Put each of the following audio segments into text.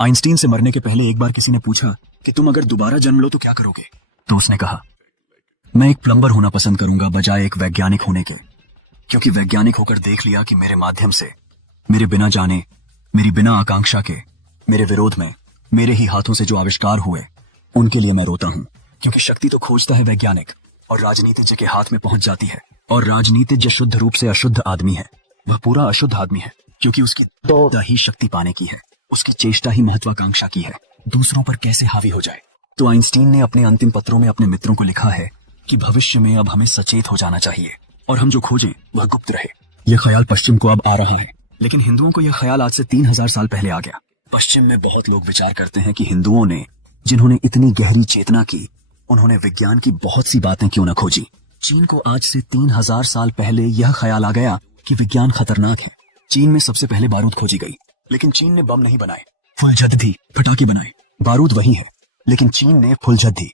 Einstein से मरने के पहले एक बार किसी ने पूछा कि तुम अगर दोबारा जन्म लो तो क्या करोगे। तो उसने कहा, मैं एक प्लम्बर होना पसंद करूंगा बजाय एक वैज्ञानिक होने के, क्योंकि वैज्ञानिक होकर देख लिया कि मेरे माध्यम से, मेरे बिना जाने, मेरी बिना आकांक्षा के, मेरे विरोध में, मेरे ही हाथों से जो आविष्कार हुए उनके लिए मैं रोता हूं। क्योंकि शक्ति तो खोजता है वैज्ञानिक और राजनीतिज्ञ के हाथ में पहुंच जाती है, और राजनीतिज्ञ शुद्ध रूप से अशुद्ध आदमी है। वह पूरा अशुद्ध आदमी है, क्योंकि उसकी दौड़ ही शक्ति पाने की है, उसकी चेष्टा ही महत्वाकांक्षा की है, दूसरों पर कैसे हावी हो जाए। तो आइंस्टीन ने अपने अंतिम पत्रों में अपने मित्रों को लिखा है कि भविष्य में अब हमें सचेत हो जाना चाहिए और हम जो खोजें वह गुप्त रहे। यह ख्याल पश्चिम को अब आ रहा है, लेकिन हिंदुओं को यह ख्याल आज से 3000 साल पहले आ गया। पश्चिम में बहुत लोग विचार करते हैं कि हिंदुओं ने, जिन्होंने इतनी गहरी चेतना की, उन्होंने विज्ञान की बहुत सी बातें क्यों न खोजी। चीन को आज से 3000 साल पहले यह ख्याल आ गया कि विज्ञान खतरनाक है। चीन में सबसे पहले बारूद खोजी गई, लेकिन चीन ने बम नहीं बनाए, फुलझड़ी पटाखे बनाए। बारूद वही है, लेकिन चीन ने फुलझड़ी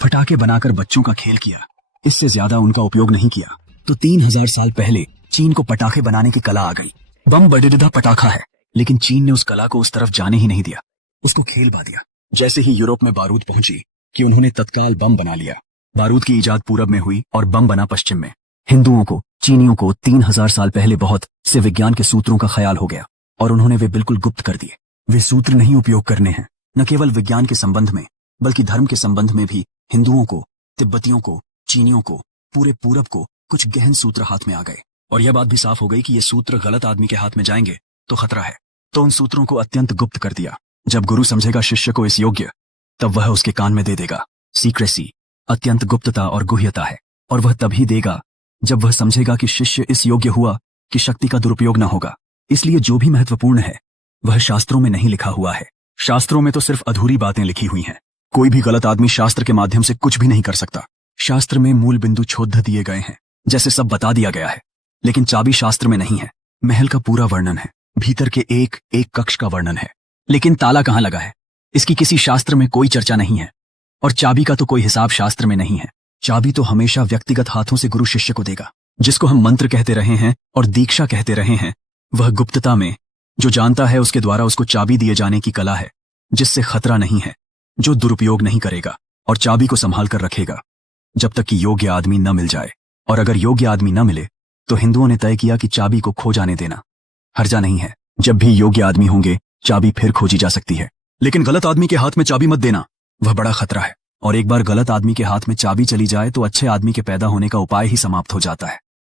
पटाखे बनाकर बच्चों का खेल किया, इससे ज्यादा उनका उपयोग नहीं किया। तो 3000 साल पहले चीन को पटाखे बनाने की कला आ गई। बम बड़ेदा पटाखा है, लेकिन चीन ने उस कला को उस तरफ जाने ही नहीं दिया, उसको खेल बा दिया। जैसे ही यूरोप में बारूद पहुंची कि उन्होंने तत्काल बम बना लिया। बारूद की इजाद पूरब में हुई और बम बना पश्चिम में। हिंदुओं को, चीनियों को 3000 साल पहले बहुत से विज्ञान के सूत्रों का ख्याल हो गया और उन्होंने वे बिल्कुल गुप्त कर दिए। वे सूत्र नहीं उपयोग करने हैं, न केवल विज्ञान के संबंध में बल्कि धर्म के संबंध में भी। हिंदुओं को, तिब्बतियों को, चीनियों को, पूरे पूरब को कुछ गहन सूत्र हाथ में आ गए, और यह बात भी साफ हो गई कि ये सूत्र गलत आदमी के हाथ में जाएंगे तो खतरा है। तो उन सूत्रों को अत्यंत गुप्त कर दिया। जब गुरु समझेगा शिष्य को इस योग्य, तब वह उसके कान में दे देगा। सीक्रेसी अत्यंत गुप्तता और गुह्यता है, और वह तभी देगा जब वह समझेगा कि शिष्य इस योग्य हुआ कि शक्ति का दुरुपयोग न होगा। इसलिए जो भी महत्वपूर्ण है वह शास्त्रों में नहीं लिखा हुआ है। शास्त्रों में तो सिर्फ अधूरी बातें लिखी हुई हैं। कोई भी गलत आदमी शास्त्र के माध्यम से कुछ भी नहीं कर सकता। शास्त्र में मूल बिंदु छोड़ दिए गए हैं, जैसे सब बता दिया गया है, लेकिन चाबी शास्त्र में नहीं है। महल का पूरा वर्णन है, भीतर के एक एक कक्ष का वर्णन है, लेकिन ताला कहाँ लगा है इसकी किसी शास्त्र में कोई चर्चा नहीं है, और चाबी का तो कोई हिसाब शास्त्र में नहीं है। चाबी तो हमेशा व्यक्तिगत हाथों से गुरु शिष्य को देगा। जिसको हम मंत्र कहते रहे हैं और दीक्षा कहते रहे हैं, वह गुप्तता में जो जानता है उसके द्वारा उसको चाबी दिए जाने की कला है, जिससे खतरा नहीं है, जो दुरुपयोग नहीं करेगा और चाबी को संभाल कर रखेगा जब तक कि योग्य आदमी न मिल जाए। और अगर योग्य आदमी न मिले तो हिंदुओं ने तय किया कि चाबी को खो जाने देना हर्जा नहीं है। जब भी योग्य आदमी होंगे चाबी फिर खोजी जा सकती है, लेकिन गलत आदमी के हाथ में चाबी मत देना, वह बड़ा खतरा है। और एक बार गलत आदमी के हाथ में चाबी चली जाए तो अच्छे आदमी के पैदा होने का उपाय ही समाप्त हो जाता है।